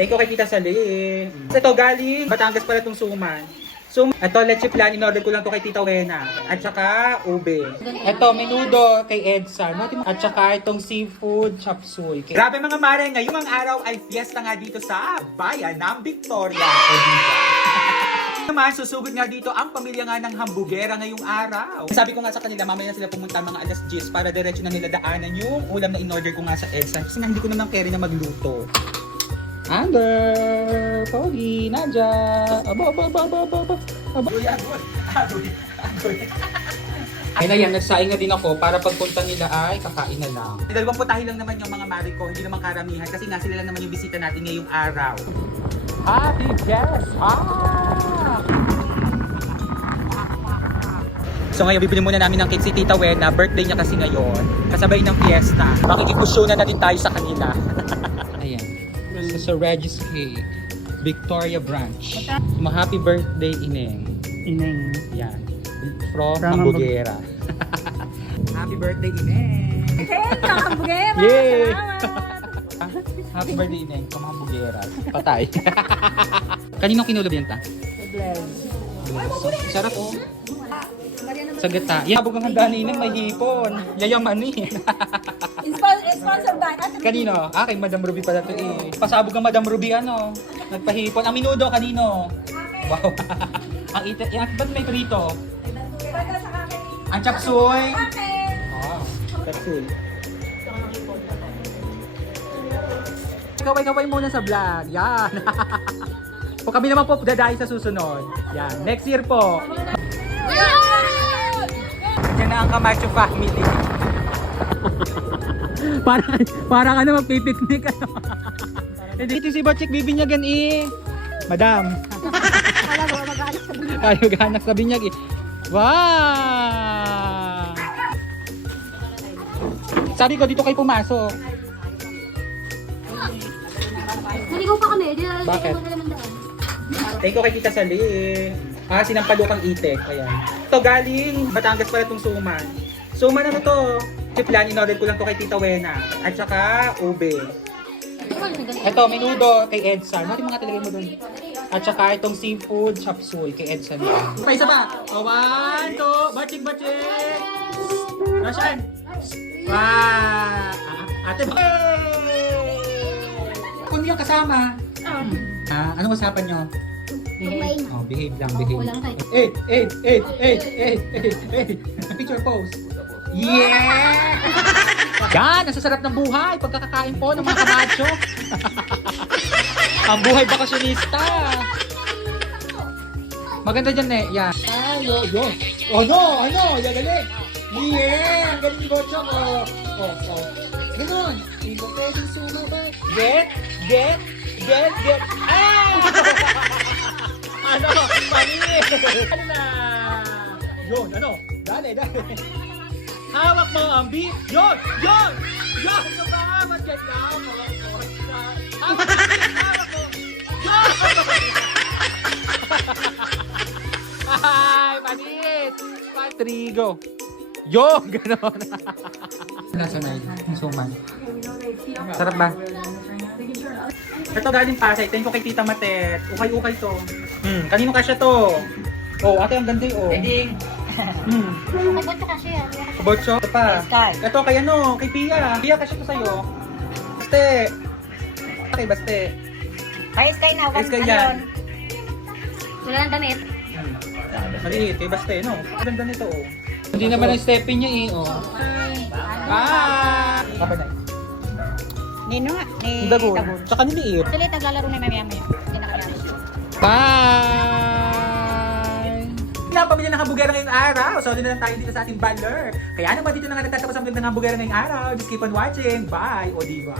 Thank you kay Tita Sally. Ito galing Batangas pala itong suman. So, ito leche flan, in-order ko lang to kay Tita Wena. At saka ube. Ito, menudo kay Edsa. At saka itong seafood chop suey. Grabe mga mare, ngayong araw ay fiesta nga dito sa bayan ng Victoria. Naman, susugod nga dito ang pamilya nga ng hambugera ngayong araw. Sabi ko nga sa kanila, mamaya sila pumunta mga alas 10 para diretso na nila daanan yung ulam na in-order ko nga sa Edsa. Kasi nga hindi ko naman carry na magluto. Anger! Pogi! Nadja! Aba! Ay na yan, nagsaing na din ako para pagpunta nila ay kakain na lang. Dalawang putahe lang naman yung mga mari ko, hindi naman karamihan kasi nga sila lang naman yung bisita natin ngayong araw. Happy guest! So ngayon, bibili muna namin ng cake si Tita Wena. Birthday niya kasi ngayon. Kasabay ng fiesta. Makikipusyo na din tayo sa kanila. Ayan. So, sa Regis Cake, Victoria Branch. Happy birthday, Ineng. Ineng. Yan. From Hambugera. Happy birthday, Ineng. Thank you, Hambugera. Yay! Salamat. Happy birthday, Ineng. From Hambugera. Patay. Kaninong kinulob yan ta? Sarap oh. Sa gata. Yan, abog ang handa ni Ineng, may hipon. Yayamanin. Sponsor by Kanino? Kay Madam Ruby pala to eh. Pasabog ang Madam Ruby ano. Nagpahipon. Ang minudo kanino? Wow. Ang ita, ba't may prito? Ang chapsuy. Oh, chapsuy. Kaway-kaway muna sa vlog. Yan. O kami naman po dadayo sa susunod. Yan. Next year po. Yan na ang Camacho family. Parang ano, magpipiknik ano. Ito si Bachik, bibinyagan eh. Madam. Tayo ganak sa binyag eh. Wow! Sabi ko, dito kayo pumasok. Naligaw pa kami. Bakit? Thank you kay Tita Sally. Sinampalukang itik. Ayan. Ito galing Batangas pala itong suman. Suman ano to? Chiplan, in-order ko lang to kay Tita Wena. At saka ube. Ito, menudo kay Edsa. Ano yung mga talagay mo dun? At saka itong seafood chop suey kay Edsa. Pa isa ba? O, 1, 2, bachik! Nasaan? Wow! Ate, kung yung kasama. Anong usapan nyo? Behave. Oh, behave lang, behave. Walang tayo. Picture pose. Yeah! Yan, ang sasarap ng buhay. Pagkakakain po ng mga kamacho. Ang buhay bakasyonista. Maganda dyan eh. Yan. Ayo, yun. Ano? Yan, galing. Yeah! Ang galing ko, Chok. Oh. Ganon. Hindi ko pwedeng sumabay. Get. Ano? Panis! Ano na? Yun, ano? Dali. Hawak mo ang beat. Yun! Kabahamat yan lang. Hawak mo. Yun! Ay, panis! Patrigo. Yun! Ganon. Nasa na yung suman. Sarap ba? Ito galing Pasay. Thank you kay Tita Matet. Ukay to. Kanino kasya to? Oh, ate ang ganda oh. Ending. Nagbato kasi yan. Kabotso. Ito pa. Ito kay ano, kay Pia. Pia kasya to sa'yo. Baste. Okay, baste. Kay Sky na. Sky yan. Wala nang damit. Maliit, kay baste, no? Ang ganda nito oh. Hindi naman ang stepping niya eh, oh. Bye! Papa na. Nino nga. Ni Dagon. Tsaka niliit. Dali, taglalaro na mamaya. Hindi na kaya. Bye! Pamilya ng hambugera ngayong araw. So, na lang tayo dito sa ating banner. Kaya naman dito na nga nagtatapos ang ganda ng hambugera ngayong araw. Just keep on watching. Bye! O diba?